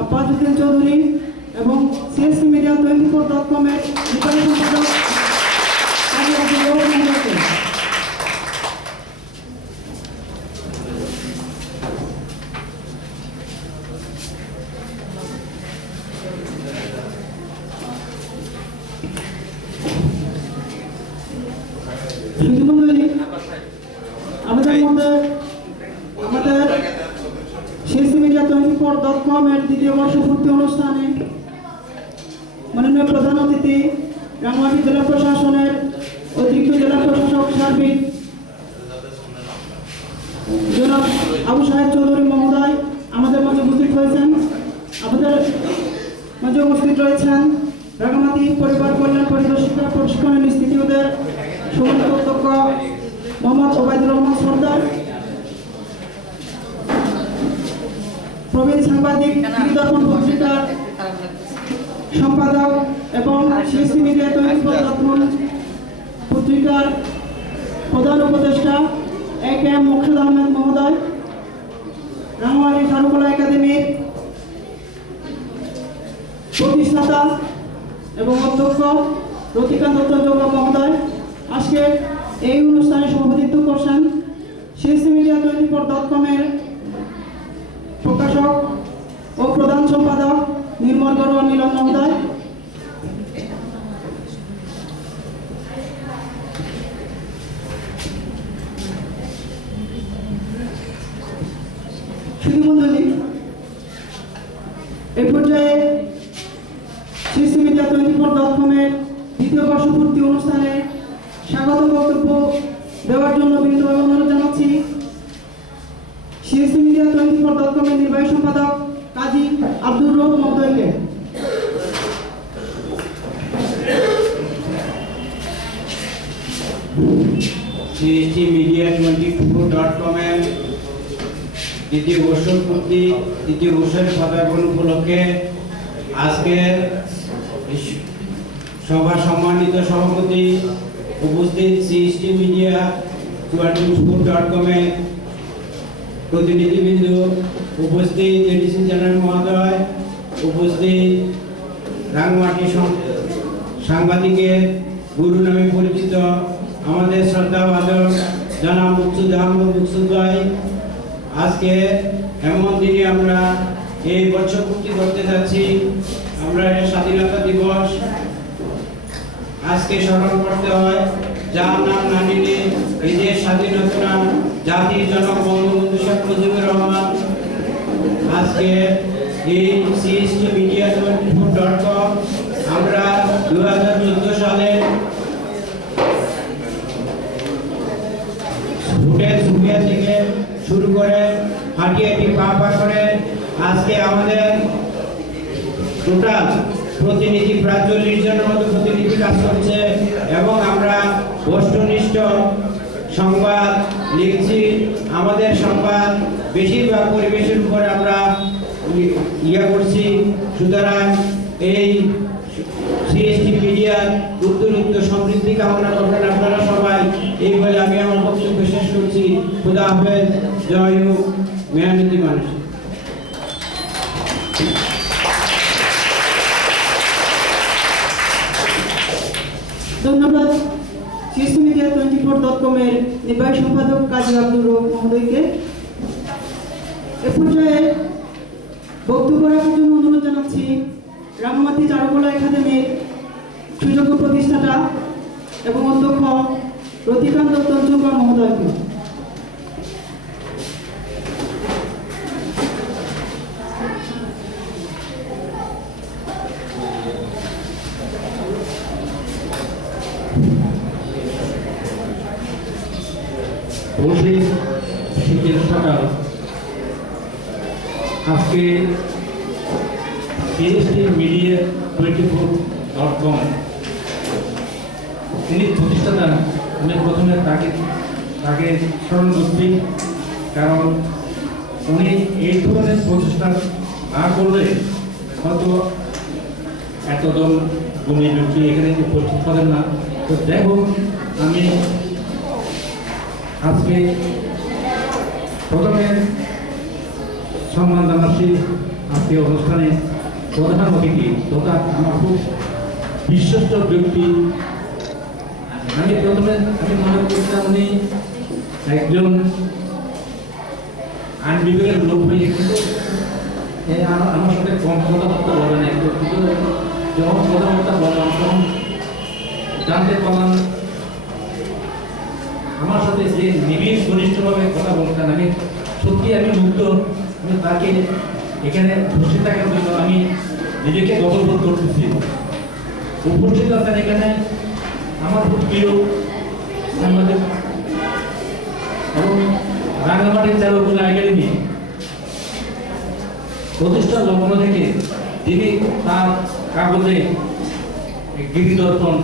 আব্বাসউদ্দিন চৌধুরী এবং CSC media 24.com এর নির্বাহী সম্পাদক কাজী আব্দুর রউফ মহোদয়কে। আমাদের সিএসসি মিডিয়া 24.com এর দ্বিতীয় বর্ষপূর্তি অনুষ্ঠানে মাননীয় প্রধান অতিথি রাঙ্গামাটি জেলা প্রশাসনের অতিরিক্ত জেলা প্রশাসক সার্বিক জনাব আবু সাহেব চৌধুরী মহোদয় আমাদের মাঝে উপস্থিত হয়েছেন। আমাদের মাঝে উপস্থিত রয়েছেন রাঙ্গামাটি পরিবার কল্যাণ পরিদর্শিকা প্রশিক্ষণ ইনস্টিটিউটের সম্মানিত অধ্যক্ষ মোহাম্মদ ওবায়দুর রহমান সর্দার, প্রবীণ সাংবাদিক দর্পণ পত্রিকার সম্পাদক এবং সিএসসি মিডিয়া 24.com পত্রিকার প্রধান উপদেষ্টা এ.কে.এম. মোকসুদ আহমেদ মহোদয়, রাঙ্গামাটি চারুকলা একাডেমির প্রতিষ্ঠাতা এবং অধ্যক্ষ রতিকান্ত দত্ত মহোদয় আজকে এই অনুষ্ঠানে সভাপতিত্ব করছেন সিএসসি মিডিয়া 24.com এর প্রকাশক ও প্রধান সম্পাদক নির্মল বড়ুয়া মিলন মহোদয়। সুধীমণ্ডলী, এই পর্যায়ে সিএসসি মিডিয়া 24.com এর দ্বিতীয় বর্ষপূর্তি অনুষ্ঠানে স্বাগত বক্তব্য দেওয়ার জন্য বিনীতভাবে অনুরোধ জানাচ্ছি সিএসসি মিডিয়া 24.com এর নির্বাহী সম্পাদক কাজী আব্দুর রউফ মহোদয়কে। সিএসসি মিডিয়া 24.com এর দ্বিতীয় বর্ষপূর্তি দ্বিতীয় বর্ষের পদার্পণ উপলক্ষে আজকে সভার সম্মানিত সভাপতি উপস্থিত সিএসসি মিডিয়া 24.com এর প্রতিনিধিবৃন্দ, উপস্থিত এডিসি জেনারেল মহোদয়, উপস্থিত রাঙ্গামাটি সাংবাদিকের গুরু নামে পরিচিত আমাদের শ্রদ্ধাভাজন জনাব মুকসুদ আহমদ মুকসুদ ভাই, আজকে এমন দিনে আমরা এই বর্ষপূর্তি করতে যাচ্ছি। আমরা স্বাধীনতা দিবস আজকে স্মরণ করতে হয়, যার নাম না নিলে এই যে স্বাধীনতা জাতির জনক বঙ্গবন্ধু শেখ মুজিবুর রহমান। আজকে এই সিএসসি মিডিয়া 24.com আমরা 2014 সালে ভোটের সুবিধা থেকে শুরু করে হাঁটিয়াটি পা করে আজকে আমাদের টোটাল প্রতিনিধি প্রায় 40 জনের মতো প্রতিনিধি কাজ করছে এবং আমরা বস্তুনিষ্ঠ সংবাদ লিখছি। আমাদের সংবাদ বেশিরভাগ পরিবেশের উপরে আমরা করছি। সুতরাং এই সিএসসি মিডিয়ার উত্তরোত্তর সমৃদ্ধি কামনা করবেন আপনারা সবাই। এই বলে আমি আমার বক্তব্য শেষ করছি। খুদা হাফেজ, জয় হোক মেহনতি মানুষ। ধন্যবাদ সিএসসি মিডিয়া 24.com এর নির্বাহী সম্পাদক কাজী আব্দুর রউফ মহোদয়কে। এ পর্যায়ে বক্তব্য রাখার জন্য অনুরোধ জানাচ্ছি রাঙ্গামাটি চারুকলা একাডেমির সুযোগ্য প্রতিষ্ঠাতা এবং অধ্যক্ষ রতিকান্ত দত্ত মহোদয়কে। শীতের সকাল, আজকে সিএসসি মিডিয়া 24.com তিনি প্রতিষ্ঠাতা। আমি প্রথমে তাকে স্মরণ করছি, কারণ উনি এই ধরনের প্রতিষ্ঠান না করলে হয়তো এতজন গুণী ব্যক্তি এখানে উপস্থিত করেন না। তো দেখো, আমি আজকে প্রথমে সম্মান জানাচ্ছি আজকে অনুষ্ঠানে প্রধান অতিথি তথা আমার খুব বিশ্বস্ত ব্যক্তি। আমি প্রথমে মনে করছিলাম উনি একজন আইন বিভাগের লোক হয়ে, কিন্তু আমার সাথে কম কথাবার্তা বলে না, কিন্তু যখন কথাবার্তা বললাম তখন জানতে পারলাম আমার সাথে যে নিবিড় ঘনিষ্ঠভাবে কথা বলতেন। আমি মুগ্ধ। আমি তাকে এখানে বসে থাকার জন্য আমি নিজেকে গর্ববোধ করতেছি। উপস্থিত আছেন এখানে আমার খুব প্রিয় সাংবাদিক এবং রাঙামাটির চারুকলা একাডেমি প্রতিষ্ঠা লগ্ন থেকে যিনি তার কাগজে গিরিদর্পণ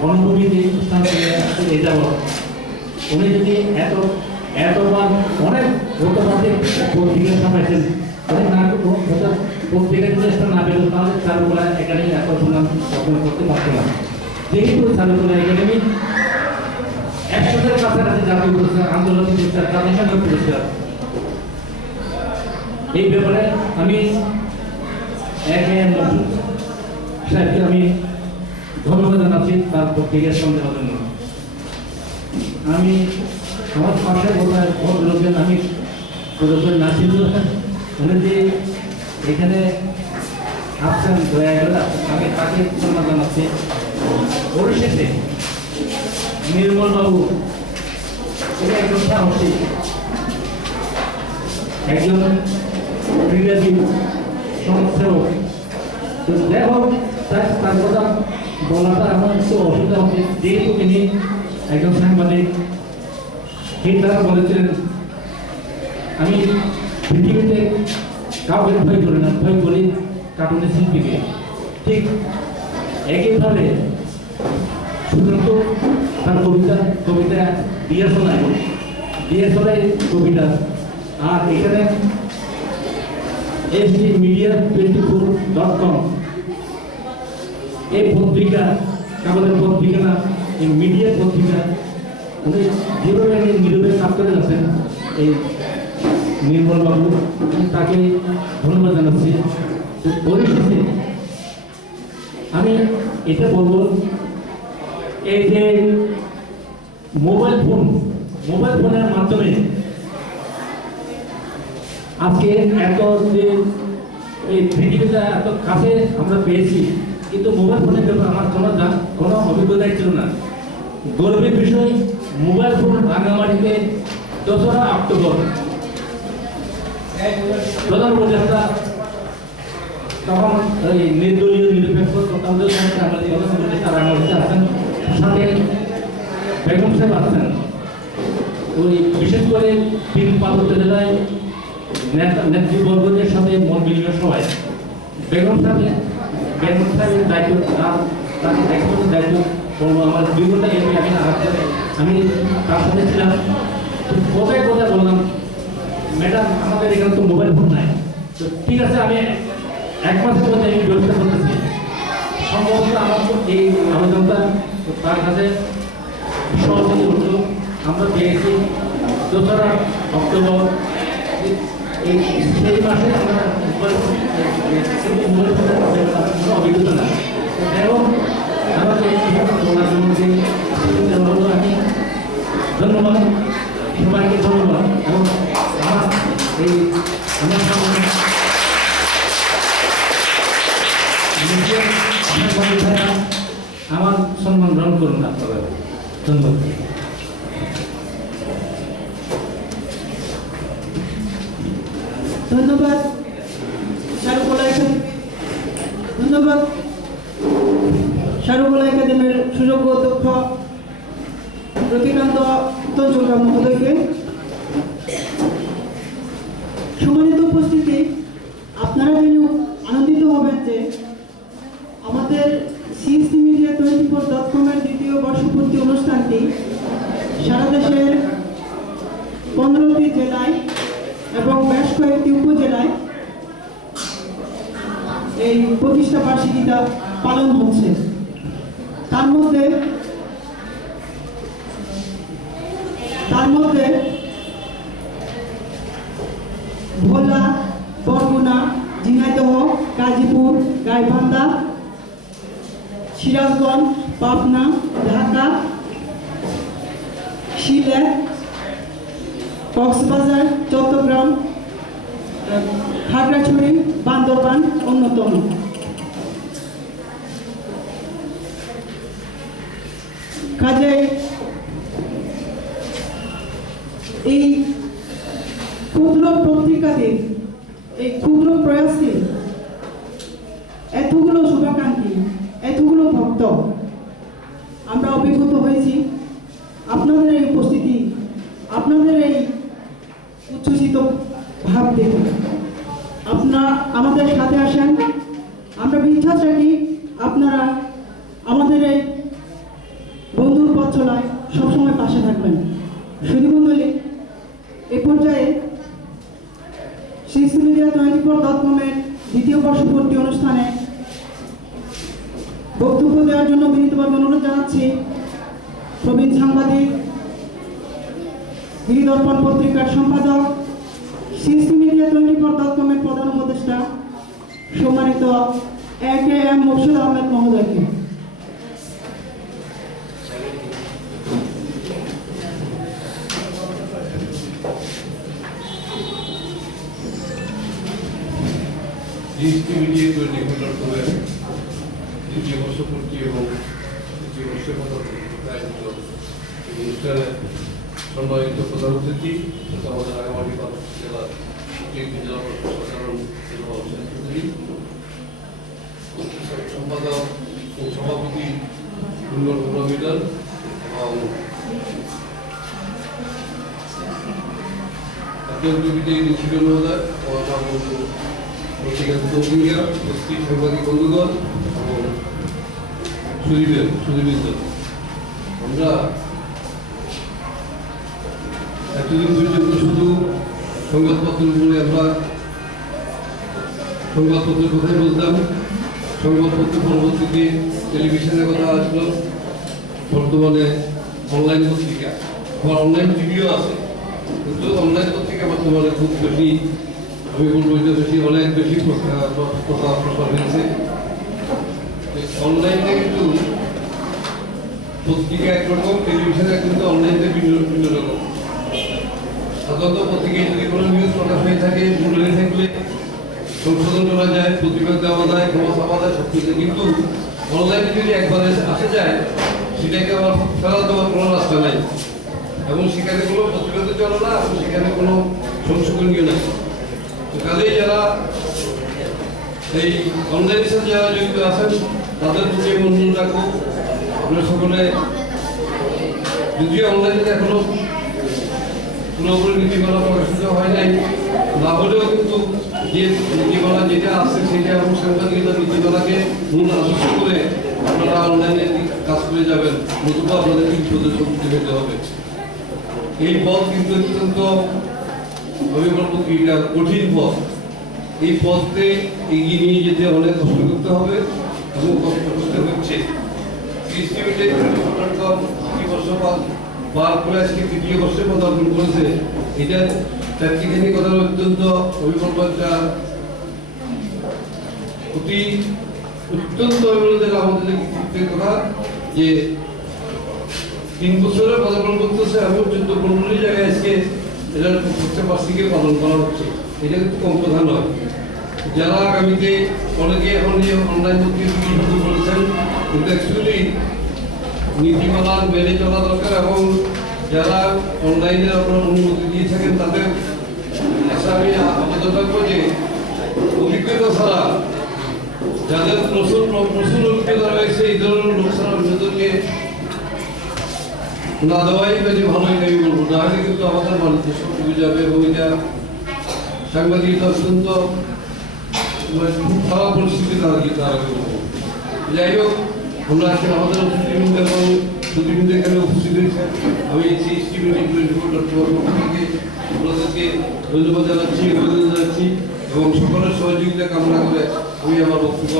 বনভূমিতে স্থান করে এই যাবৎ, উনি যদি এতবার অনেক গতবাদে পত্রিকা ছাপাইছেন, না পত্রিকার চেষ্টা না পেল তাহলে চারুকলা একাডেমি এত সুনাম স্থাপন করতে পারত না। যেহেতু চারুকলা একাডেমি 100-এর কাছাকাছি জাতীয় পুরস্কার, আন্তর্জাতিক পুরস্কার, জাতিসংঘ পুরস্কার, এই ব্যাপারে আমি সাহেবকে আমি ধন্যবাদ জানাচ্ছি তার পত্রিকার সামনে দেওয়ার জন্য। আমি আমার পাশে লোকের আমি নাসির উনি যে এখানে আসছেন দয়া করে আমি তাকে ধন্যবাদ জানাচ্ছি। পরিশেষে নির্মল বাবু তিনি একজন সাহসী, একজন ক্রীড়াবিদ, সমাজসেবক। তো যাই হোক, তার কথা বলাটা আমার একটু অসুবিধা হচ্ছে, যেহেতু তিনি একজন সাংবাদিক। তারা বলেছিলেন আমি পৃথিবীতে কাউকে ভয় করি না, ভয় করি কার্টুনের শিল্পীকে। ঠিক একইভাবে শুধুমাত্র তার কবিতা দিয়ে শোনায় কবিতা। আর এখানে SDmedia24.com এই পত্রিকা, কাগজের পত্রিকা না, এই মিডিয়া পত্রিকা, উনি যেভাবে নীরবে কাজ করে যাচ্ছেন এই নির্মল বাবু, তাকে ধন্যবাদ জানাচ্ছি। পরিশেষে আমি এটা বলবো, এই যে মোবাইল ফোনের মাধ্যমে আজকে এত যে এই পৃথিবীটা এত কাছে আমরা পেয়েছি, কিন্তু মোবাইল ফোনের ব্যাপারে আমার কোনো অভিজ্ঞতাই ছিল না। গর্বের বিষয়, মোবাইল ফোন রাঙামাটিতে 2রা অক্টোবর প্রধান উপদেষ্টা তখন ওই নির্দলীয় নিরপেক্ষ তত্ত্বাবধায়ক সরকার আমাদের প্রধান উপদেষ্টা রাঙামাটিতে আসেন, সাথে বেগম সাহেব আসছেন। ওই বিশেষ করে 3 পার্বত্য জেলায় নেতৃবর্গদের সাথে মত বিনিময় সভায় বেগম সাহেবের দায়িত্ব, তার দায়িত্ব বলবো আমার 2 ঘন্টা আমি তার সাথে ছিলাম। কোথায় বললাম, ম্যাডাম আমাদের এখানে তো মোবাইল ফোন নাই, তো ঠিক আছে আমি 1 মাসের মধ্যে আমি ব্যবস্থা করতেছি। সম্ভবত আমার এই আবেদনটা তার কাছে সহযোগী হতো, আমরা পেয়েছি 2রা অক্টোবর। সেই মাসে আমরা মোবাইল ফোনের কোনো অভিজ্ঞতা না, এবং আমাকে বলার জন্য আমি ধন্যবাদ সবাইকে, ধন্যবাদ। এবং আমার সম্মান গ্রহণ করুন আপনারা। ধন্যবাদ। ধন্যবাদ চারুকলা একাডেমির সুযোগ্য অধ্যক্ষ রতিকান্ত তঞ্চলরাম মহোদয়কে। সম্মানিত উপস্থিতি, আপনারা জেনে আনন্দিত হবেন যে আমাদের SDmedia24.com এর 2য় বর্ষপূর্তি অনুষ্ঠানটি সারা দেশের 15টি জেলায় এবং বেশ কয়েকটি উপজেলায় এই প্রতিষ্ঠা বার্ষিকীটা পালন হচ্ছে। তার মধ্যে ভোলা, বরগুনা, ঝিনাইদহ, গাজীপুর, গাইবান্ধা, সিরাজগঞ্জ, পাবনা, ঢাকা, সিলেট, কক্সবাজার, চট্টগ্রাম, খাগড়াছড়ি, বান্দরবান অন্যতম। কাজেই এই ক্ষুদ্র পত্রিকাদের এই ক্ষুদ্র প্রয়াসে এতগুলো শুভাকাঙ্ক্ষী, এতগুলো ভক্ত আমরা অভিভূত হয়েছি। আপনাদের এই উপস্থিতি, আপনাদের এই উচ্ছ্বসিত ভাব দেখে আপনারা আমাদের সাথে আসেন। আমরা বিশ্বাস রাখি আপনারা আমাদের এই বন্ধুর পথ চলায় সবসময় পাশে থাকবেন। সুধীমণ্ডলী, এ পর্যায়ে srcmedia24.com-এর দ্বিতীয় বর্ষপূর্তি অনুষ্ঠানে বক্তব্য দেওয়ার জন্য বিনীতভাবে অনুরোধ জানাচ্ছি প্রবীণ সাংবাদিক, গিরিদর্পণ পত্রিকার সম্পাদক, srcmedia24.com-এর প্রধান উপদেষ্টা সম্মানিত AKM মোর্শেদ আহমেদ মহোদয়কে। srcmedia24.com-এর দ্বিতীয় বর্ষপূর্তি এবং তৃতীয় বর্ষের আয়োজিত অনুষ্ঠানে সম্মানিত প্রধান অতিথি তথা আমাদের রাঙামাটি জেলার জেলা সাধারণ সেক্রেটারি, সম্পাদক ও সভাপতি দুর্গর মিলন এবং মহোদয়, আমার বন্ধু পত্রিকা উপস্থিত সাংবাদিক বন্ধুগণ এবং সুদীবৃন্দ, আমরা এতদিন পর্যন্ত শুধু সংবাদপত্রগুলো আমরা সংবাদপত্রের কথাই বলতাম। সংবাদপত্র পরবর্তীতে টেলিভিশনের কথা আসলো, বর্তমানে অনলাইন পত্রিকা, আবার অনলাইন টিভিও আছে। কিন্তু অনলাইন পত্রিকা বর্তমানে খুব বেশি, আমি বলবো যে অনেক বেশি প্রসার হয়েছে। অনলাইনে কিন্তু পত্রিকা একরকম, টেলিভিশনে কিন্তু অনলাইনে ভিন্ন রকম। সাধারণত পত্রিকায় যদি কোনো নিউজ প্রকাশ হয়ে থাকে, ভুল হয়ে থাকলে সংশোধন করা যায়, প্রতিবাদ দেওয়া যায়, ক্ষমা চাওয়া যায়, সব কিছু। কিন্তু অনলাইনে যদি একবারে আসে যায়, সেটাকে আবার ফেরত দেওয়ার কোনো রাস্তা নাই, এবং সেখানে কোনো প্রতিবাদ চলে না, এবং সেখানে কোনো সংশোধনীয় নাই। তো কাজেই যারা এই অনলাইনের সাথে যারা জড়িত আছেন তাদের প্রতি অনুরোধ রাখবো, আপনারা সকলে, যদিও অনলাইনে এখনো পুরোপুরি নীতিমালা প্রকাশিত হয় নাই, না হলেও কিন্তু যে নীতিমালা যেটা আছে সেটা এবং সাংবাদিকতার নীতিমালাকে মূল আদর্শ করে আপনারা অনলাইনে কাজ করে যাবেন, নতুবা আপনাদের কিন্তু সম্মুখীন হতে হবে। এই পথ কিন্তু অত্যন্ত, আমি বলবো কি, এটা কঠিন পথ। এই পথে এগিয়ে নিয়ে যেতে অনেক কষ্ট করতে হবে এবং কষ্ট করতে হচ্ছে। পার করে আজকে তৃতীয় বর্ষে পদার্পণ করেছে। এটা চারটিখানি কথা অত্যন্ত অভিভাবক একটা অত্যন্ত আমাদের কথা যে 3 বছরে পদার্পণ করতেছে, এবং 14-15 জায়গায় আজকে এটা বার্ষিকে পালন করা হচ্ছে। এটা কিন্তু কম কথা নয়। যারা আগামীতে অনেকে এখন অনলাইন শুরু করেছেন, কিন্তু অ্যাকচুয়ালি নীতিমালা মেনে চলা দরকার, এবং যারা অনলাইনে আপনার অনুমতি দিয়ে থাকেন তাদের আশা আমি আবেদন রাখবো যে অভিজ্ঞতা ছাড়া, যাদের প্রচুর অভিজ্ঞতা রয়েছে, এই ধরনের লোক ছাড়া অন্যদেরকে না দেওয়াই বেশি ভালোই আমি বলবো। না হলে কিন্তু আমাদের মানুষের সব ডুবে যাবে, এবং এটা সাংবাদিকতা অত্যন্ত খুব খারাপ পরিস্থিতি তারা বলবো। যাই হোক, আমরা আজকে আমাদের অতিথিবৃন্দ এবং সুদীবৃন্দ এখানে উপস্থিত হয়েছে। আমি আপনাদেরকে ধন্যবাদ জানাচ্ছি, অভিনন্দন জানাচ্ছি, এবং সকলের সহযোগিতা কামনা করে আমি আমার বক্তব্য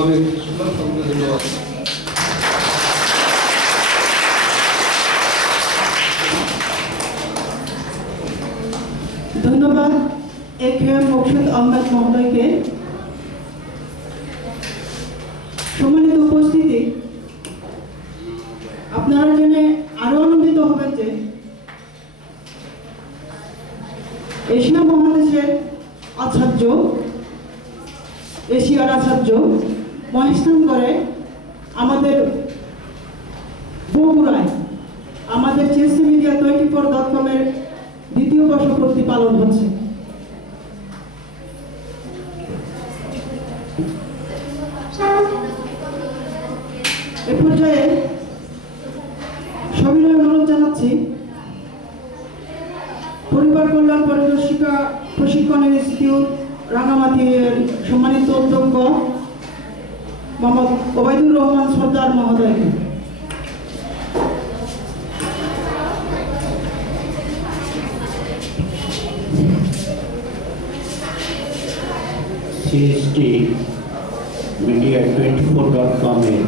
শুনলাম। সকলকে ধন্যবাদ। ধন্যবাদ AKM মোর্শেদ আহমেদ মহোদয়কে। আচার্য, এশিয়ার আচার্য মহেশনগরে আমাদের বগুড়ায় আমাদের চেসি মিডিয়া 24.com-এর দ্বিতীয় বর্ষপূর্তি পালন হচ্ছে। এ পর্যায়ে সবিনয় অনুরোধ জানাচ্ছি পরিবার কল্যাণ পরিদর্শিকা প্রশিক্ষণ ইনস্টিটিউট রাঙামাটির সম্মানিত অধ্যক্ষ মোহাম্মদ ওবায়দুর রহমান সর্দার মহোদয়কে। সিএসটি মিডিয়া 24.com-এর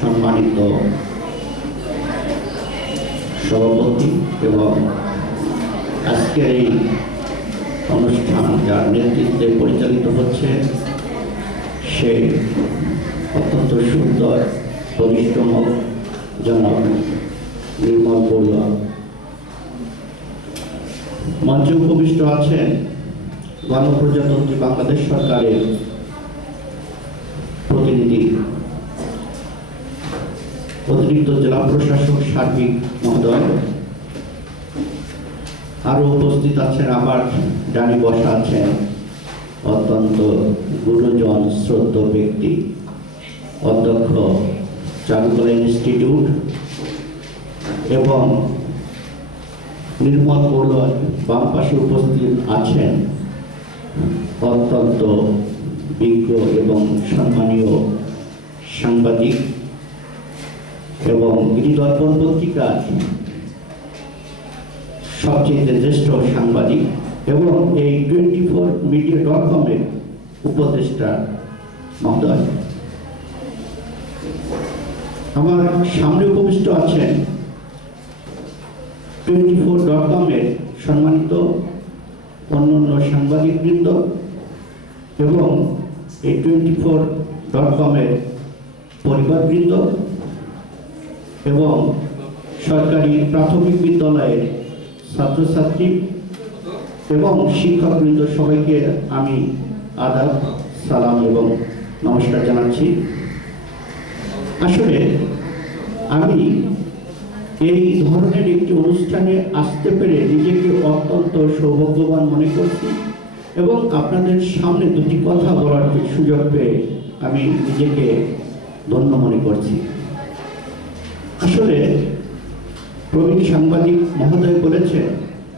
সম্মানিত সভাপতি এবং আজকের এই অনুষ্ঠান যার নেতৃত্বে পরিচালিত হচ্ছে সে অত্যন্ত সুন্দর পরিশ্রম জনক নির্মল বড়ুয়া। মঞ্চে উপবিষ্ট আছেন গণপ্রজাতন্ত্রী বাংলাদেশ সরকারের প্রতিনিধি অতিরিক্ত জেলা প্রশাসক সার্বিক মহোদয়। আরো উপস্থিত আছেন, আবার ডানে বসা আছেন অত্যন্ত গুরুজন শ্রদ্ধ ব্যক্তি অধ্যক্ষ চারুকলা ইনস্টিটিউট এবং নির্মল বড়ুয়ার বাম পাশে উপস্থিত আছেন অত্যন্ত বিজ্ঞ এবং সম্মানীয় সাংবাদিক এবং গিরিদর্পণ পত্রিকার সবচেয়ে জ্যেষ্ঠ সাংবাদিক এবং এই 24media.com-এর উপদেষ্টা মহোদয়। আমার সামনে উপবিষ্ট আছেন 24.com-এর সম্মানিত অন্যান্য সাংবাদিকবৃন্দ এবং এই 24.com-এর পরিবারবৃন্দ এবং সরকারি প্রাথমিক বিদ্যালয়ের ছাত্রছাত্রী এবং শিক্ষকবৃন্দ, সবাইকে আমি আদাব, সালাম এবং নমস্কার জানাচ্ছি। আসলে আমি এই ধরনের একটি অনুষ্ঠানে আসতে পেরে নিজেকে অত্যন্ত সৌভাগ্যবান মনে করছি এবং আপনাদের সামনে দুটি কথা বলার সুযোগ পেয়ে আমি নিজেকে ধন্য মনে করছি। আসলে প্রবীণ সাংবাদিক মহোদয় বলেছেন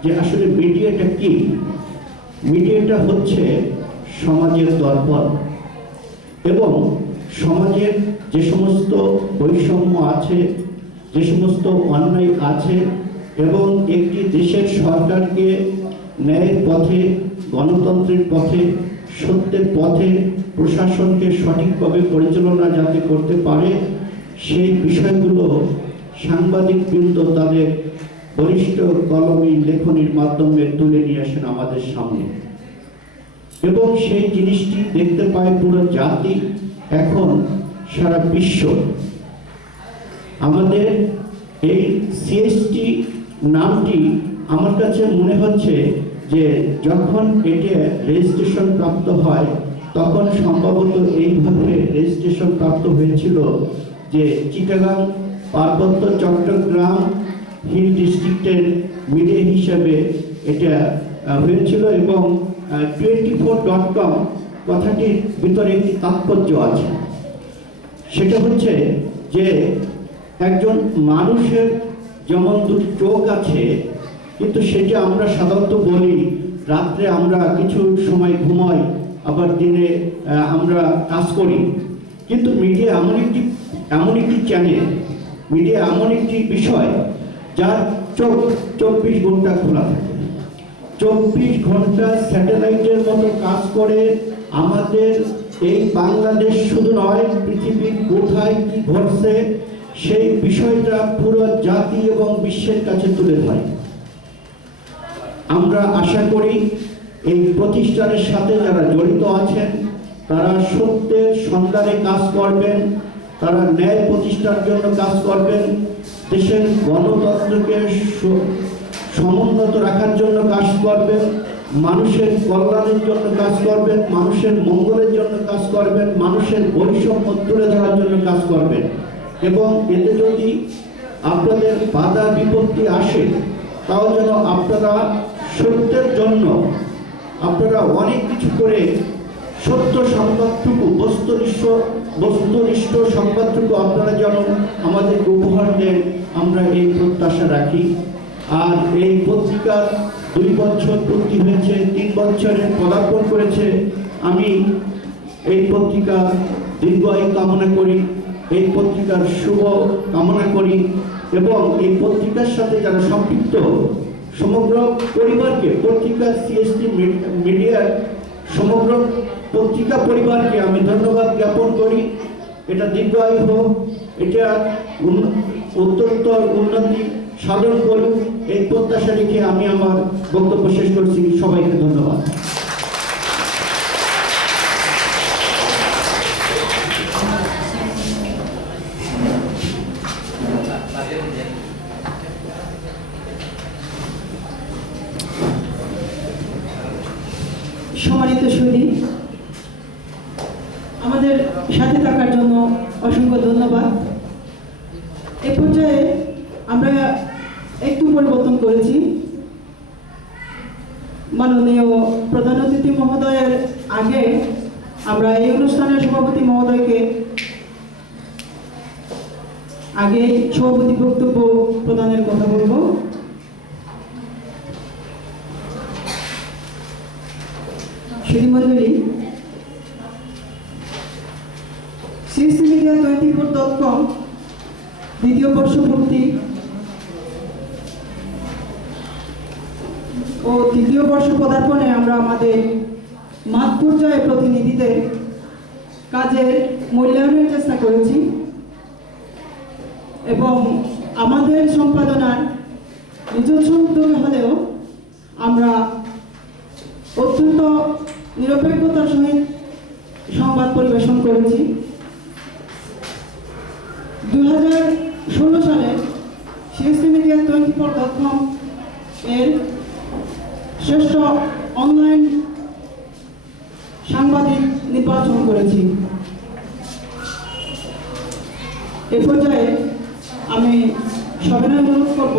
যে আসলে মিডিয়াটা কি? মিডিয়াটা হচ্ছে সমাজের দর্পণ এবং সমাজের যে সমস্ত বৈষম্য আছে, যে সমস্ত অন্যায় আছে এবং একটি দেশের সরকারকে ন্যায়ের পথে, গণতন্ত্রের পথে, সত্যের পথে প্রশাসনকে সঠিকভাবে পরিচালনা যাতে করতে পারে সেই বিষয়গুলো সাংবাদিকবৃন্দ তাদের বরিষ্ঠ কলমী লেখনীর মাধ্যমে তুলে নিয়ে আসেন আমাদের সামনে এবং সেই জিনিসটি দেখতে পায় পুরো জাতি, এখন সারা বিশ্ব। আমাদের এই সিএসটি নামটি আমার কাছে মনে হচ্ছে যে যখন এটা রেজিস্ট্রেশন প্রাপ্ত হয় তখন সম্ভবত এইভাবে রেজিস্ট্রেশন প্রাপ্ত হয়েছিল যে চিটাগাং পার্বত্য চট্টগ্রাম হিল ডিস্ট্রিক্টের মিডিয়া হিসাবে এটা হয়েছিল এবং 24.com কথাটির ভিতরে একটি তাৎপর্য আছে। সেটা হচ্ছে যে একজন মানুষের যেমন দুটি চোখ আছে, কিন্তু সেটা আমরা সাধারণত বলি রাত্রে আমরা কিছু সময় ঘুমাই, আবার দিনে আমরা কাজ করি, কিন্তু মিডিয়া এমন একটি চ্যানেল, মিডিয়া এমন একটি বিষয় যার চোখ 24 ঘন্টা খোলা থাকে, 24 ঘন্টা স্যাটেলাইটের মতো কাজ করে আমাদের এই বাংলাদেশ শুধু নয়, পৃথিবীর কোথায় কি ঘটছে সেই বিষয়টা পুরো জাতি এবং বিশ্বের কাছে তুলে ধরে। আমরা আশা করি এই প্রতিষ্ঠানের সাথে যারা জড়িত আছেন তারা সত্যের সন্ধানে কাজ করবেন, তারা ন্যায় প্রতিষ্ঠার জন্য কাজ করবেন, দেশের গণতন্ত্রকে সমুন্নত রাখার জন্য কাজ করবেন মানুষের কল্যাণের জন্য কাজ করবেন, মানুষের মঙ্গলের জন্য কাজ করবেন, মানুষের বৈষম্য তুলে ধরার জন্য কাজ করবেন। এবং এতে যদি আপনাদের বাধা বিপত্তি আসে, তাও যেন আপনারা সত্যের জন্য আপনারা অনেক কিছু করে সত্য সংবাদটুকু, বস্তুনিষ্ঠ সংবাদটুকু আপনারা যেন আমাদেরকে উপহার দেন, আমরা এই প্রত্যাশা রাখি। আর এই পত্রিকার 2 বছর পূর্তি হয়েছে, 3 বছরে পদার্পণ করেছে। আমি এই পত্রিকার দীর্ঘায়ু কামনা করি, এই পত্রিকার শুভ কামনা করি এবং এই পত্রিকার সাথে যারা সম্পৃক্ত সমগ্র পরিবারকে, পত্রিকা সিএসটি মিডিয়ার সমগ্র পত্রিকা পরিবারকে আমি ধন্যবাদ জ্ঞাপন করি। এটা দীর্ঘায়ু হোক, এটা উত্তরোত্তর উন্নতি সাধন করুক, এই প্রত্যাশা রেখে আমি আমার বক্তব্য শেষ করছি। সবাইকে ধন্যবাদ। সম্মানিত সুধী, আমাদের সাথে থাকার জন্য অসংখ্য ধন্যবাদ। এ পর্যায়ে আমরা একটু পরিবর্তন করেছি। মাননীয় প্রধান অতিথি মহোদয়ের আগে আমরা এই অনুষ্ঠানের সভাপতি মহোদয়কে আগে সভাপতি বক্তব্য প্রদানের কথা বলবো। শ্রীমণ্ডলী, CSTmedia24.com দ্বিতীয় বর্ষপূর্তি ও তৃতীয় বর্ষ পদার্পণে আমরা আমাদের মাঠ পর্যায়ে প্রতিনিধিদের কাজের মূল্যায়নের চেষ্টা করেছি এবং আমাদের সম্পাদনার নিজস্ব উদ্যোগে হলেও আমরা অত্যন্ত নিরপেক্ষতার সহিত সংবাদ পরিবেশন করেছি। 2016 সালে CSTmedia24.com এর শ্রেষ্ঠ অনলাইন সাংবাদিক নির্বাচন করেছি। এ পর্যায়ে আমি সবিনয় অনুরোধ করব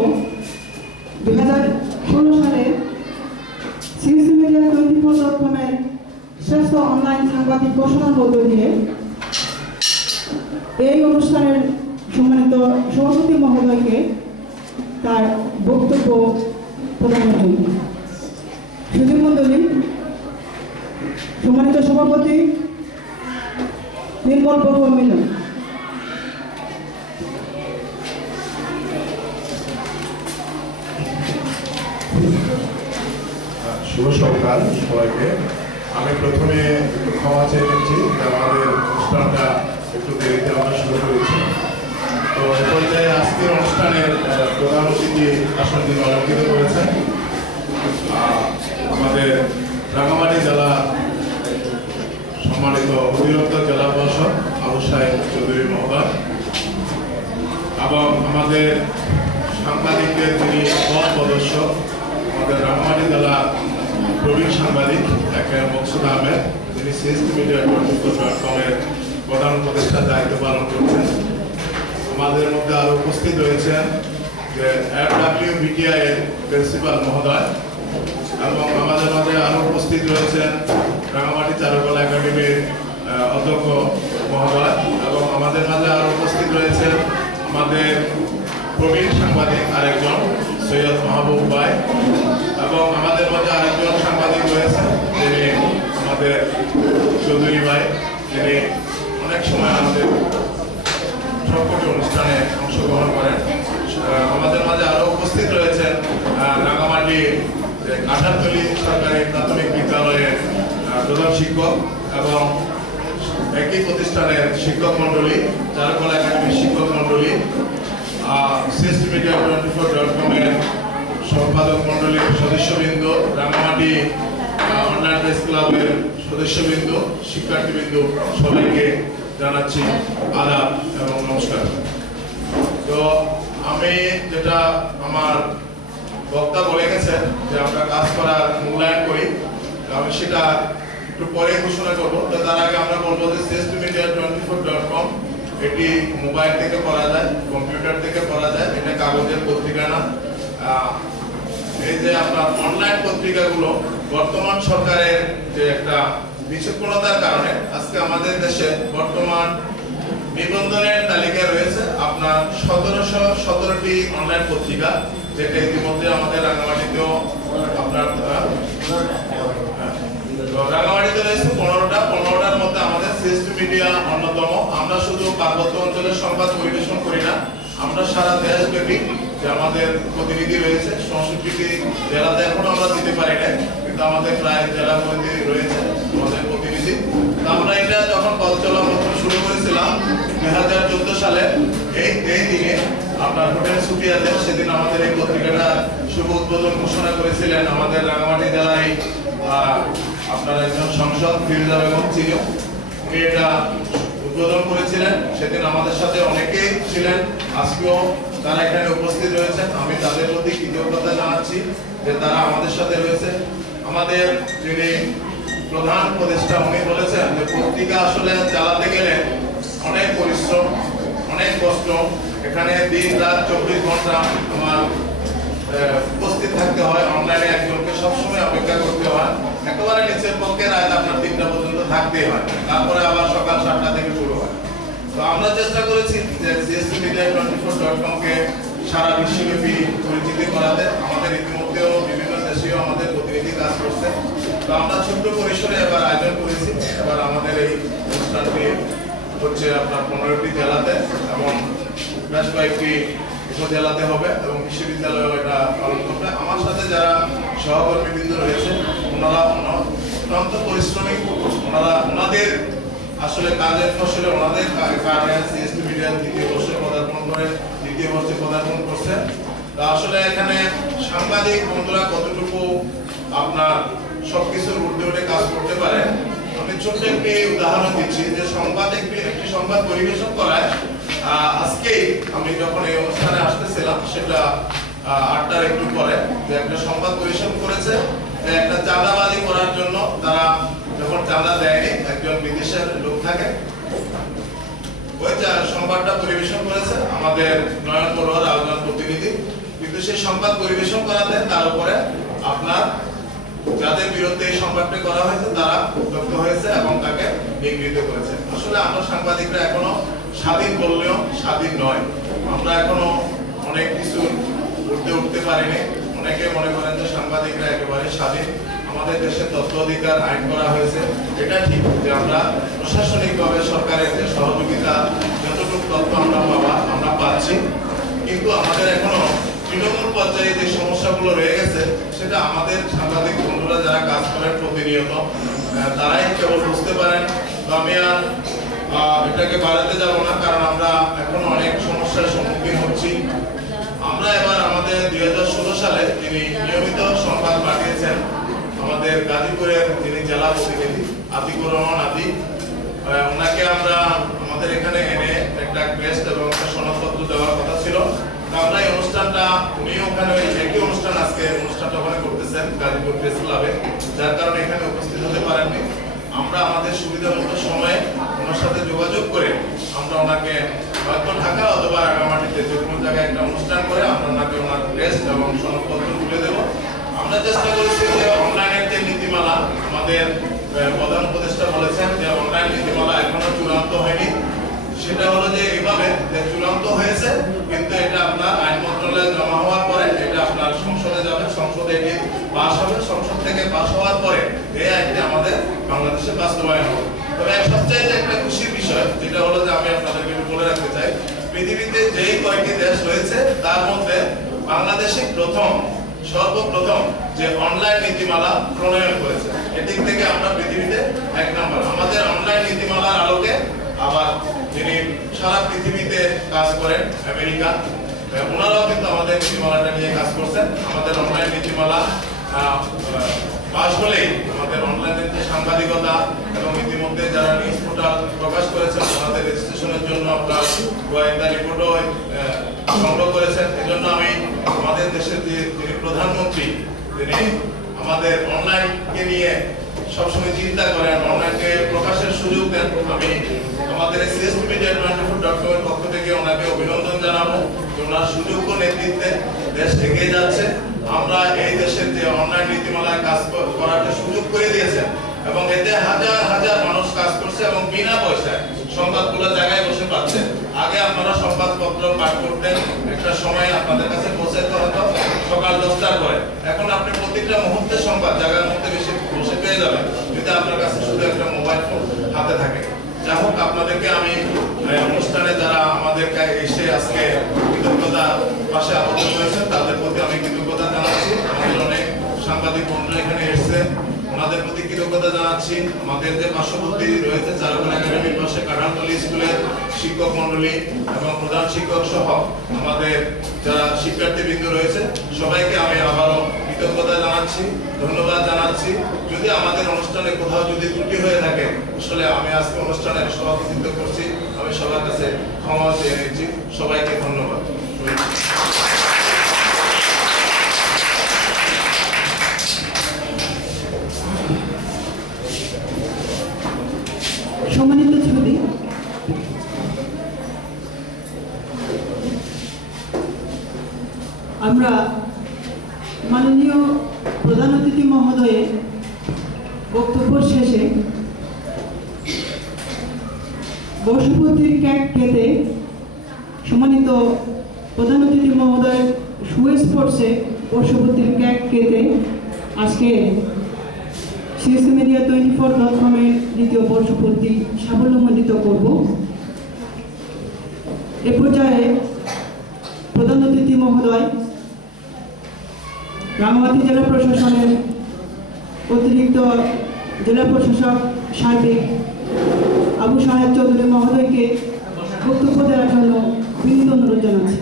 2016 সালে CSTmedia24.com এর শ্রেষ্ঠ অনলাইন সাংবাদিক ঘোষণার মধ্য দিয়ে এই অনুষ্ঠানের সম্মানিত সভাপতি মহোদয়কে তার বক্তব্য প্রদানের জন্য। সুধী মণ্ডলী, সম্মানিত সভাপতি নির্মল বড়ুয়া মিলন। শুভ সকাল সবাইকে। আমি প্রথমে একটু ক্ষমা চেয়ে নিচ্ছি যে আমাদের অনুষ্ঠানটা একটু দেরিতে আমরা শুরু করেছি। তো এ পর্যায়ে আজকের অনুষ্ঠানের প্রধান অতিথি আসন যিনি অলঙ্কৃত করেছেন আমাদের রাঙামাটি জেলা সম্মানিত অতিরিক্ত জেলা প্রশাসক আবু সাহেব চৌধুরী মহোদয় এবং আমাদের সাংবাদিকদের যিনি পথ প্রদর্শক আমাদের রাঙামাটি জেলা প্রবীণ সাংবাদিক মকসুদ আহমেদ, যিনি CSTmedia24.com এর প্রধান উপদেষ্টার দায়িত্ব পালন করছেন। আমাদের মধ্যে আরো উপস্থিত রয়েছেন যে FWBTI এর প্রিন্সিপাল মহোদয় এবং আমাদের মাঝে আরো উপস্থিত রয়েছেন রাঙামাটি চারুকলা একাডেমির অধ্যক্ষ মহোদয় এবং আমাদের মাঝে আরো উপস্থিত রয়েছেন আমাদের প্রবীণ সাংবাদিক আরেকজন সৈয়দ মাহবুব ভাই এবং আমাদের মাঝে আরেকজন সাংবাদিক রয়েছেন যিনি আমাদের চৌধুরী ভাই, যিনি অনেক সময় আমাদের সবকটি অনুষ্ঠানে অংশগ্রহণ করেন। আমাদের মাঝে আরো উপস্থিত রয়েছেন রাঙামাটি কাঠারতলী সরকারি প্রাথমিক বিদ্যালয়ের প্রধান শিক্ষক এবং একই প্রতিষ্ঠানের শিক্ষক মন্ডলী, চারুকলা একাডেমির শিক্ষক মন্ডলী, CSTmedia24.com এর সম্পাদক মন্ডলীর সদস্যবৃন্দ, রাঙামাটি অনলাইন প্রেস ক্লাবের সদস্যবৃন্দ, শিক্ষার্থীবৃন্দ, সবাইকে জানাচ্ছি আদাব এবং নমস্কার। তো আমি যেটা আমার বক্তা বলে গেছেন যে আমরা কাজ করার মূল্যায়ন করি, আমি সেটা একটু পরে ঘোষণা করবো। তো তার আগে আমরা বলবো যে CSTmedia24.com এটি মোবাইল থেকে পড়া যায়, কম্পিউটার থেকে পড়া যায়, এটা কাগজের পত্রিকা না। এই যে আপনার অনলাইন পত্রিকাগুলো বর্তমান সরকারের যে একটা বিচক্ষণতার কারণে আজকে আমাদের দেশে বর্তমান নিবন্ধনের তালিকায় রয়েছে আপনার 1717টি অনলাইন পত্রিকা, যেটা ইতিমধ্যে আমাদের রাঙামাটিতেও আপনার রাঙামাটিতে রয়েছে 15টার মধ্যে আমাদের CST মিডিয়া অন্যতম। আমরা শুধু পার্বত্য অঞ্চলের সংবাদ পরিবেশন করি না, আমরা সারা দেশব্যাপী যে আমাদের প্রতিনিধি রয়েছে 64টি জেলাতে এখনো আমরা দিতে পারি না, কিন্তু আমাদের প্রায় জেলা প্রতিনিধি রয়েছে আমাদের প্রতিনিধি। আমরা এটা যখন পথ চলা শুরু করেছিলাম 2014 সালে এই দিনে আপনার হোটেল সুফিয়াতে, সেদিন আমাদের এই পত্রিকাটা শুভ উদ্বোধন ঘোষণা করেছিলেন আমাদের রাঙামাটি জেলায় আপনার একজন সংসদ ফিরোজা বেগম ছিল, উনি এটা উদ্বোধন করেছিলেন। সেদিন আমাদের সাথে অনেকেই ছিলেন, আজকেও তারা এখানে উপস্থিত রয়েছেন। আমি তাদের প্রতি কৃতজ্ঞতা জানাচ্ছি যে তারা আমাদের সাথে রয়েছে। আমাদের যিনি প্রধান উপদেষ্টা উনি বলেছেন যে পত্রিকা আসলে চালাতে গেলে অনেক পরিশ্রম, অনেক কষ্ট, এখানে দিন রাত 24 ঘন্টা আমার উপস্থিত থাকতে হয়, অনলাইনে একজনকে সবসময় অপেক্ষা করতে হয়, একেবারে নিচের পক্ষে রাত আপনার 3টা পর্যন্ত থাকতেই হয়, তারপরে আবার সকাল 7টা থেকে শুরু হয়। তো আমরা চেষ্টা করেছি যে CSTmedia24.com কে সারা বিশ্বব্যাপী পরিচিতি করাতে। আমাদের ইতিমধ্যেও বিভিন্ন দেশেও আমাদের প্রতিনিধি কাজ করছে। তো আমরা ছোট্ট পরিসরে এবার আয়োজন করেছি। এবার আমাদের এই অনুষ্ঠানটি হচ্ছে আপনার 15টি জেলাতে এবং বেশ কয়েকটি উপজেলাতে হবে এবং বিশ্ববিদ্যালয়েও এটা পালন করবে। আমার সাথে যারা সহকর্মীবৃন্দ রয়েছে ওনারা অত্যন্ত পরিশ্রমী, ওনাদের আসলে কাজের ফসলে ওনাদের কারণে CST মিডিয়া দ্বিতীয় বর্ষে পদার্পণ করছে। তা আসলে এখানে সাংবাদিক বন্ধুরা কতটুকু আপনার সবকিছুর ঊর্ধ্বে উঠে কাজ করতে পারে, আমি ছোট্ট একটি উদাহরণ দিচ্ছি যে একটি সংবাদ পরিবেশন করায় আজকেই আমি যখন এই অনুষ্ঠানে আসতেছিলাম সেটা 8টার একটু পরে যে একটা সংবাদ পরিবেশন করেছে যে একটা চাঁদাবাজি করার জন্য তারা যখন চাঁদা দেয়নি, একজন বিদেশের লোক থাকে, ওই সংবাদটা পরিবেশন করেছে আমাদের নয়ন বড়ুয়ার আয়োজন প্রতিনিধি। কিন্তু সেই সংবাদ পরিবেশন করাতে তার উপরে আপনার যাদের বিরুদ্ধে এই সংবাদটি করা হয়েছে তারা উত্তপ্ত হয়েছে এবং তাকে নিগৃহীত করেছে। আসলে আমরা সাংবাদিকরা এখনো স্বাধীন বললেও স্বাধীন নয়, আমরা এখনো অনেক কিছু উঠতে পারিনি। অনেকে মনে করেন যে সাংবাদিকরা একেবারে স্বাধীন। আমাদের দেশে তথ্য অধিকার আইন করা হয়েছে, এটা ঠিক যে আমরা প্রশাসনিকভাবে সরকারের যে সহযোগিতা যতটুকু তথ্য আমরা পাচ্ছি, কিন্তু আমাদের এখনো তৃণমূল পর্যায়ে যে সমস্যাগুলো রয়ে গেছে সেটা আমাদের সাংবাদিক বন্ধুরা যারা কাজ করেন প্রতিনিয়ত তারাই কেবল বুঝতে পারেন। তো আমি আর এটাকে বাড়াতে যাব না, কারণ আমরা এখনো অনেক সমস্যার সম্মুখীন হচ্ছি। আমরা এবার আমাদের 2016 সালে যিনি নিয়মিত সংবাদ পাঠিয়েছেন আমাদের গাজীপুরের যিনি জেলা প্রতিনিধি আতিকুর রহমান আতি, ওনাকে আমরা আমাদের এখানে এনে একটা ক্রেস্ট এবং একটা সনদপত্র দেওয়ার কথা ছিল। আমরা এই অনুষ্ঠানটা উনি ওখানে একই অনুষ্ঠান আজকে অনুষ্ঠানটা ওখানে করতেছেন গাজীপুর প্রেস ক্লাবে, যার কারণে এখানে উপস্থিত হতে পারেননি। আমরা আমাদের সুবিধা মতো সময়ে ওনার সাথে যোগাযোগ করে আমরা ওনাকে হয়তো ঢাকা অথবা রাঙামাটিতে যে কোনো জায়গায় একটা অনুষ্ঠান করে আমরা ওনাকে ওনার ক্রেস্ট এবং সনদপত্র তুলে দেব। আমরা চেষ্টা করেছি যে অনলাইনের যে নীতিমালা, আমাদের প্রধান উপদেষ্টা বলেছেন যে অনলাইন নীতিমালা এখনো চূড়ান্ত হয়নি, সেটা হলো যে এইভাবে যে চূড়ান্ত হয়েছে কিন্তু এটা আপনার আইন মন্ত্রণালয়ে জমা হওয়ার পরে এটা আপনার সংসদে যাবে, সংসদে এটি পাস হবে, সংসদ থেকে পাস হওয়ার পরে এই আইনটি আমাদের বাংলাদেশে বাস্তবায়ন হবে। তবে সবচেয়ে একটা খুশির বিষয় যেটা হলো যে আমি আপনাদেরকে একটু বলে রাখতে চাই, পৃথিবীতে যেই কয়েকটি দেশ রয়েছে তার মধ্যে বাংলাদেশই সর্বপ্রথম যে অনলাইন নীতিমালা প্রণয়ন করেছে। এদিক থেকে আমরা পৃথিবীতে 1 নম্বর। আমাদের অনলাইন নীতিমালার আলোকে আবার যিনি সারা পৃথিবীতে কাজ করেন আমেরিকা, ওনারাও কিন্তু আমাদের নীতিমালাটা নিয়ে কাজ করছেন। আমাদের অনলাইন নীতিমালা পাশ হলেই আমাদের অনলাইনের যে সাংবাদিকতা এবং ইতিমধ্যে যারা নিউজ পোর্টাল প্রকাশ করেছেন ওনাদের রেজিস্ট্রেশনের জন্য আপনার গোয়েন্দা রিপোর্টও সংগ্রহ করেছেন। এজন্য আমি আমাদের দেশের যে যিনি প্রধানমন্ত্রী, তিনি আমাদের অনলাইনকে নিয়ে সবসময় চিন্তা করেন, অনলাইনকে প্রকাশের সুযোগ দেন। আমি আমাদের CSTmedia24.com এর পক্ষ থেকে ওনাকে অভিনন্দন জানাবো যে ওনার সুযোগ্য নেতৃত্বে দেশ এগিয়ে যাচ্ছে। আমরা এই দেশের যে অনলাইন নীতিমালায় কাজ করার যে সুযোগ করে দিয়েছেন এবং এতে হাজার হাজার মানুষ কাজ করছে এবং বিনা পয়সায় সংবাদগুলো জায়গায় বসে পাচ্ছেন। আগে আপনারা সংবাদপত্র পাঠ করতেন, একটা সময় আপনাদের কাছে পৌঁছাতে হতো সকাল 10টার পরে। এখন আপনি প্রতিটা মুহূর্তে সংবাদ জায়গার মধ্যে বসে পেয়ে যাবেন যদি আপনার কাছে শুধু একটা মোবাইল ফোন হাতে থাকে। যাই হোক, আপনাদেরকে আমি অনুষ্ঠানে যারা আমাদের এসে আজকে কৃতজ্ঞতা পাশে আবদ্ধ করেছেন তাদের প্রতি আমি কৃতজ্ঞতা জানাচ্ছি। আমাদের অনেক সাংবাদিক বন্ধুরা এখানে এসেছে, ওনাদের প্রতি কৃতজ্ঞতা জানাচ্ছি। আমাদের যে পার্শ্ববর্তী রয়েছে চারুকলা একাডেমির পাশে কাঁঠালতলী স্কুলের শিক্ষক মন্ডলী এবং প্রধান শিক্ষক সহ আমাদের যারা শিক্ষার্থীবৃন্দ রয়েছে সবাইকে আমি আবারও কৃতজ্ঞতা জানাচ্ছি, ধন্যবাদ জানাচ্ছি। যদি আমাদের অনুষ্ঠানে কোথাও যদি ত্রুটি হয়ে থাকে, আসলে আমি আজকে অনুষ্ঠানের সভাপতিত্ব করছি, আমি সবার কাছে ক্ষমা চেয়ে নিচ্ছি। সবাইকে ধন্যবাদ। সম্মানিত ছবি, আমরা মাননীয় প্রধান অতিথি মহোদয়ের বক্তব্য শেষে বর্ষপূর্তির কেক কেটে সম্মানিত প্রধান অতিথি মহোদয়ের সুস্পর্শে বর্ষপূর্তির কেক কেটে আজকে CSTmedia24.com এর দ্বিতীয় বর্ষপূর্তি সাফল্যমণ্ডিত করব। এ পর্যায়ে প্রধান অতিথি মহোদয় রাঙ্গামাটি জেলা প্রশাসনের অতিরিক্ত জেলা প্রশাসক সার্বিক আবু সাহেব চৌধুরী মহোদয়কে বক্তব্য দেওয়ার জন্য বিনীত অনুরোধ জানাচ্ছি।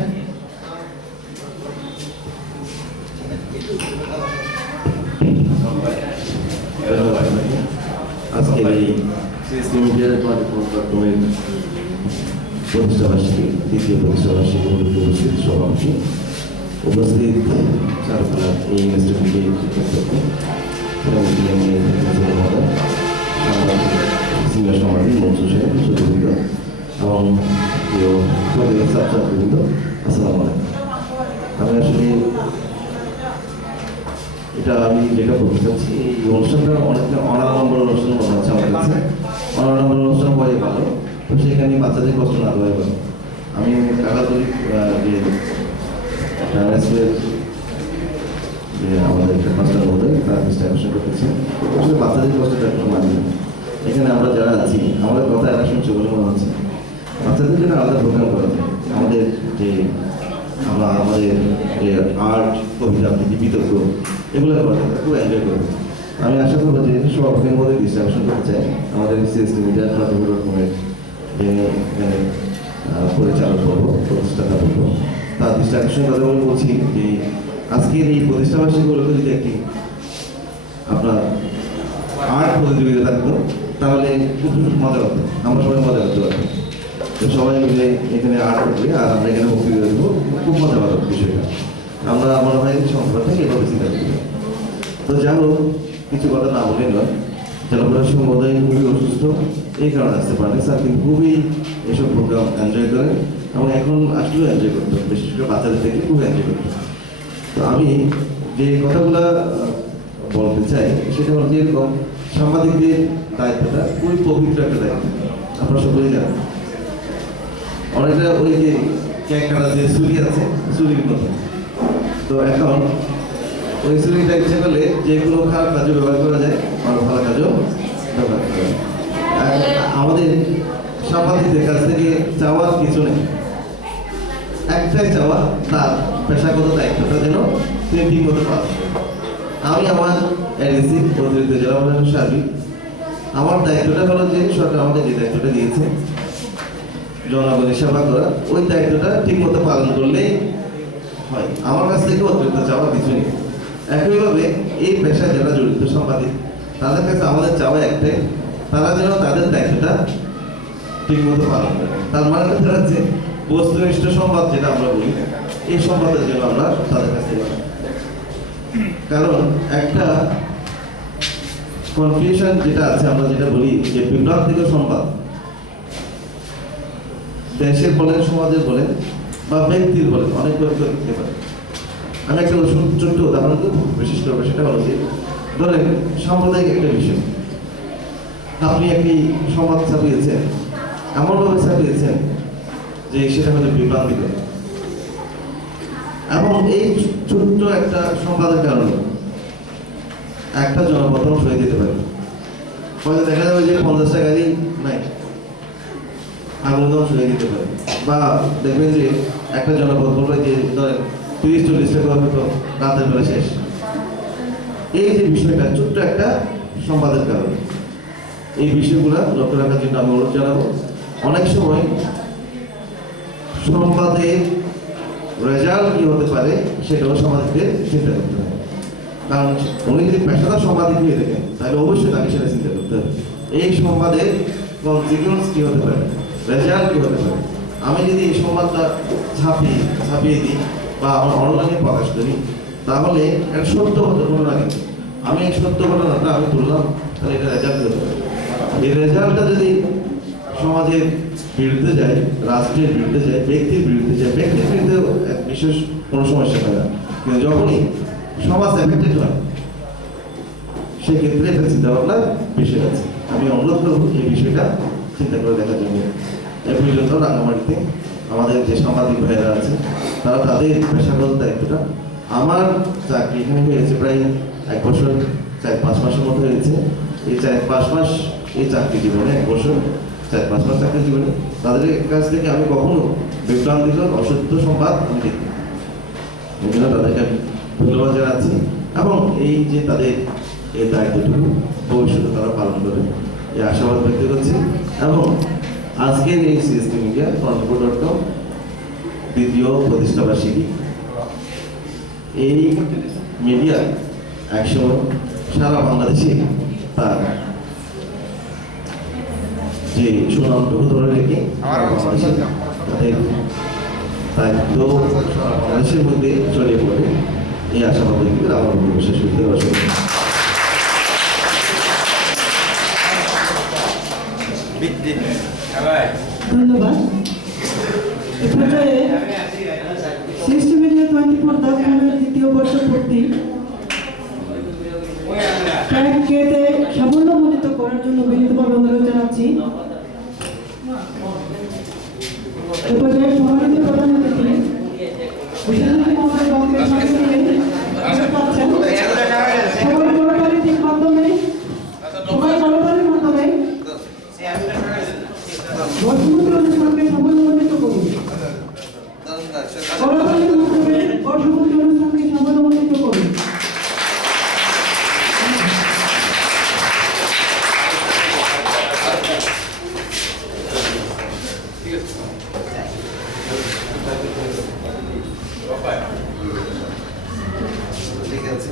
আজকের এই CSTmedia24.com এর প্রতিষ্ঠাবার্ষিকী, দ্বিতীয় প্রতিষ্ঠাবার্ষিকী উপস্থিত সভাপতি, উপস্থিত চারুকলা এই ইনস্টিটিউটের শিক্ষক, সিনিয়র সমাজী মঞ্চ সাহেব, সুযোগবৃন্দ এবং প্রিয় ছাত্রবৃন্দ, আসসালামু আলাইকুম। আমি আসলে এটা আমি যেটা বলতে চাচ্ছি, এই অনুষ্ঠানটা অনেকটা অনাড়ম্বর অনুষ্ঠান মনে হচ্ছে আমার কাছে। অনাড়ম্বর অনুষ্ঠান হয়ে ভালো, তো সেখানে বাচ্চাদের কষ্ট না হয়ে ভালো। আমি কাকাতলি যে যে আমাদের মাস্টার মহোদয় তার দৃষ্টি আকর্ষণ করতেছে, আসলে বাচ্চাদের কষ্টটা একটু মানি না। এখানে আমরা যারা আছি আমাদের কথা এরা শুনছে বলে মনে হচ্ছে। বাচ্চাদের জন্য আলাদা প্রোগ্রাম করা যায়। আমাদের যে আমাদের যে আর্ট, কবিতা, আবৃত্তি, বিতর্ক এগুলো করা যায়, খুব এনজয় করবো। আমি আশা করবো যে সবাইকে মধ্যে দৃষ্টি আকর্ষণ করতে চাই আমাদের CSTmedia24.com এর এখানে পরিচালক করবো, প্রতিষ্ঠাতা করবো, তার দৃষ্টি আকর্ষণ কথা বলে বলছি যে আজকের এই প্রতিষ্ঠাবার্ষিকীগুলোকে যদি একটি আপনার আর্ট প্রতিযোগিতা থাকতো তাহলে খুব মজা হতো, আমরা সবাই মজা করতে পারতাম। তো সবাই মিলে এখানে আর্ট করবে আর আমরা এখানে বক্তৃতা দেবো, খুব মজা হতো বিষয়টা। আমরা মনে হয় সংস্থাটাকে এভাবে চিন্তা করি। তো যাই হোক, কিছু কথা না বলে নয়, জেলা প্রশাসক মহোদয় খুবই অসুস্থ, এই কারণে আসতে পারেন। স্যার কিন্তু খুবই এসব প্রোগ্রাম এনজয় করেন এবং এখন আসলেও এনজয় করতো, বিশেষ করে বাচ্চাদের থেকে খুব এনজয় করতো। তো আমি যে কথাগুলো বলতে চাই সেটা হল যেরকম সাংবাদিকদের দায়িত্বটা খুবই পবিত্র একটা দায়িত্ব, আপনারা সকলেই জানেন। অনেকটা ওই যে কেক কাটা যে ছুরি আছে, ছুরির মতো। তো এখন ওই ছুরিটা ইচ্ছে করলে যে কোনো খারাপ কাজও ব্যবহার করা যায়, আরো ভালো কাজও ব্যবহার করা যায়। আমাদের সাংবাদিকদের কাছ থেকে চাওয়ার কিছু নেই, একটাই চাওয়া তার পেশাগত দায়িত্বটা যেন তিনি ঠিক মতো পান। আমি আমার এডিসি অতিরিক্ত জেলা প্রশাসক সার্বিক, আমার দায়িত্বটা হলো যে সরকার আমাকে যে দায়িত্বটা দিয়েছে জনগণের সেবা করা, ওই দায়িত্বটা ঠিক মতো পালন করলেই হয়। আমার কাছ থেকে অতিরিক্ত চাওয়ার কিছু নেই। একইভাবে এই পেশায় যারা জড়িত সাংবাদিক, তাদের কাছে আমাদের চাওয়া একটাই, তারা যেন তাদের দায়িত্বটা ঠিক মতো পালন করে। তার মানে হচ্ছে বস্তুনিষ্ঠ সংবাদ যেটা আমরা বলি, এই সংবাদের জন্য আমরা তাদের কাছে যাই। কারণ একটা কনফিউশন যেটা আছে, আমরা যেটা বলি যে বিভ্রান্তিকর সংবাদ, দেশের বলেন, সমাজের বলেন বা ব্যক্তির বলেন, অনেক দিতে পারে। আমি একটা ছোট্ট উদাহরণ দেব, বিশেষ করে সেটা হলো যে ধরেন সাম্প্রদায়িক একটা বিষয়, আপনি একটি সংবাদ ছাপিয়েছেন, এমনভাবে ছাপিয়েছেন যে সেটা হলো বিভ্রান্তিকর, এবং এই ছোট্ট একটা সংবাদের কারণে একটা জনপদ ধ্বংস হয়ে যেতে পারে। হয়তো দেখা যাবে যে 50টা গাড়ি নাই, আগুন ধ্বংস হয়ে যেতে পারে। বা দেখবেন যে একটা জনপদ বলবে যে ধরেন 30-40টা ঘর হয়তো রাতের বেলা শেষ। এই যে বিষয়টা ছোট্ট একটা সংবাদের কারণে, এই বিষয়গুলো লক্ষ্য রাখার জন্য আমি অনুরোধ জানাবো। অনেক সময় সংবাদের রেজাল্ট কি হতে পারে সেটাও সমাজকে চিন্তা করতে হবে। কারণ উনি যদি পেশাদার সাংবাদিক হয়ে থাকেন তাহলে অবশ্যই তাকে সেটা চিন্তা করতে হবে। এই সংবাদের কনসিকুয়েন্স কি হতে পারে, রেজাল্ট কি হতে পারে। আমি যদি এই সংবাদটা ছাপিয়ে দিই বা আমার অনলাইনে প্রকাশ করি, তাহলে একটা সত্য ঘটনা, কিন্তু আমি এই সত্য ঘটনাটা আমি তুললাম, তাহলে এটা রেজাল্ট হতে পারে। এই রেজাল্টটা যদি সমাজের বিরুদ্ধে যায়, রাষ্ট্রের বিরুদ্ধে যায়, ব্যক্তির বিরুদ্ধে যায়, ব্যক্তির বিরুদ্ধে বিশেষ কোনো সমস্যা হয় না, কিন্তু যখনই সমাজ এফেক্টেড হয় সেক্ষেত্রে এটা চিন্তা ভাবনার বিষয় আছে। আমি অনুরোধ করবো এই বিষয়টা চিন্তা করে দেখার জন্য। এই পর্যন্ত রাঙামাটিতে আমাদের যে সাংবাদিক ভাইয়েরা আছে তারা তাদের পেশাগত দায়িত্বটা, আমার চাকরি এখানে হয়েছে প্রায় 1 বছর 4-5 মাসের মতো হয়েছে। এই 4-5 মাস এই চাকরি জীবনে, 1 বছর 4-5 মাস চাকরি জীবনে তাদের কাছ থেকে আমি কখনো বিভ্রান্তিকর অসত্য সংবাদ আমি দেখি। এই জন্য তাদেরকে আমি ধন্যবাদ জানাচ্ছি, এবং এই যে তাদের এই দায়িত্বটুকু ভবিষ্যতে তারা পালন করবে এই আশাবাদ ব্যক্ত করছি। এবং আজকের এই সিএসটি মিডিয়া কর্ণপুর.com দ্বিতীয় প্রতিষ্ঠাবার্ষিকী, এই মিডিয়া একসময় সারা বাংলাদেশে তার যে সুনামটুকু ধরে রেখে বাংলাদেশে তাদের দায়িত্ব বাংলাদেশের মধ্যে ছড়িয়ে পড়ে এই আশাবাদ ব্যক্তি করে আমার বিশেষ করতে ধন্যবাদ। এ পর্যায়ে সিএসটি মিডিয়া 24 দ্বিতীয় বর্ষ পূর্তি ট্যাগকে সাফল্যমণ্ডিত করার জন্য বিনীতভাবে অনুরোধ জানাচ্ছি। এ পর্যায়ে সম্মানিত প্রধান অতিথি বিশ্বজিৎ মহোদয় বক্তব্য পাচ্ছেন। সবাই করতালির মাধ্যমে বর্ষপূর্তি অনুষ্ঠানকে সাফল্যমণ্ডিত করুন। করতালির মাধ্যমে বর্ষপূর্তি অনুষ্ঠানকে সাফল্যমণ্ডিত করুন। ঠিক আছে।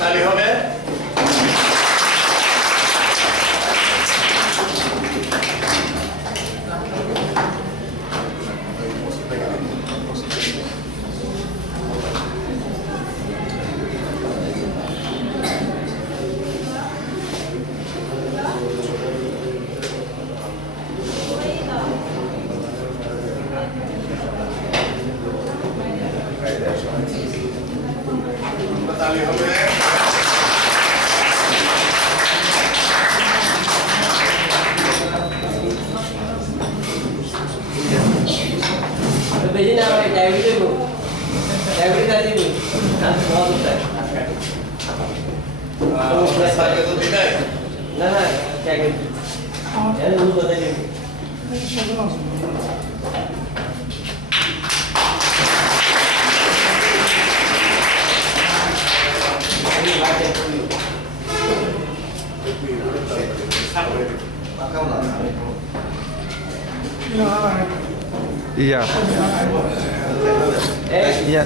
তালি হবে। তালি হবে। আগে তো দিই নাই। না না দেখেন এর মূল কথা কি Iya. Iya.